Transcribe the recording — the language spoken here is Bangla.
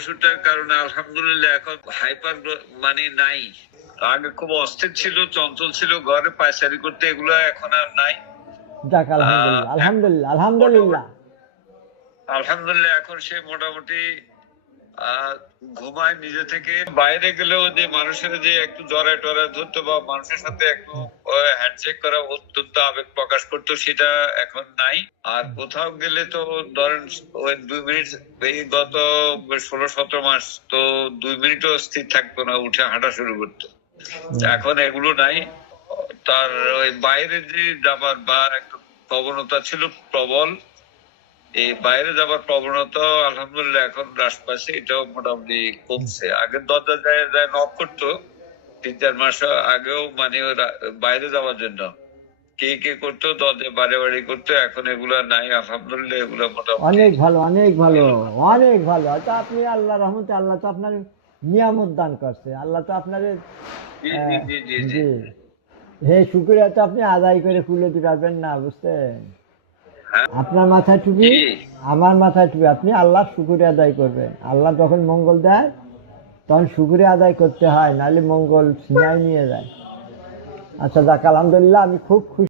ওষুধটার কারণে আলহামদুলিল্লাহ এখন হাইপার মানে নাই। আগে খুব অস্থির ছিল, চঞ্চল ছিল, ঘরে পায়চারি করতে, এগুলো এখন আর নাই। যাক আলহামদুলিল্লাহ, আলহামদুলিল্লাহ, আলহামদুলিল্লাহ। আলহামদুলিল্লাহ এখন সে মোটামুটি ঘুমায় নিজে থেকে। বাইরে গেলেও যে মানুষের যে একটু জড়ায় টড়ায় ধরতো বা মানুষের সাথে একটু হ্যান্ডশেক করা, অত্যন্ত আবেগ প্রকাশ করতো, সেটা এখন নাই। আর কোথাও গেলে তো ধরেন ওই 2 মিনিট, এই গত 16-17 মাস তো 2 মিনিটও স্থির থাকতো না, উঠে হাঁটা শুরু করতো। এখন এগুলো নাই। তার ওই বাইরে যে যাবার বা একটা প্রবণতা ছিল প্রবল, এই বাইরে যাবার প্রবণতা আলহামদুলিল্লাহ এখন হ্রাস পাচ্ছে, এটাও মোটামুটি কমছে। আগে দরজা যায় যায় নক করতো 3-4 মাস আগেও, মানে বাইরে যাওয়ার জন্য কে কে করতো, দরজা বাড়ি বাড়ি করতো। এখন এগুলা নাই আলহামদুলিল্লাহ, এগুলা মোটামুটি অনেক ভালো, অনেক ভালো, অনেক ভালো। তো আপনি আল্লাহ রহমতে, আল্লাহ তো আপনার নিয়ামত দান করছে, আল্লাহ তো আপনার জি জি জি জি জি। জি হে শুক্রিয়া তো আপনি আদায় করে ফুলে দিবেন না, বুঝছেন? হ্যাঁ আপনার মাথায় টুপি, জি আমার মাথায় টুপি, আপনি আল্লাহর শুকরিয়া আদায় করবেন। আল্লাহ যখন মঙ্গল দেয় তখন শুকরিয়া আদায় করতে হয়, নাহলে মঙ্গল ছিনাই নিয়ে যায়। আচ্ছা যাক আলহামদুলিল্লাহ, আমি খুব খুশি।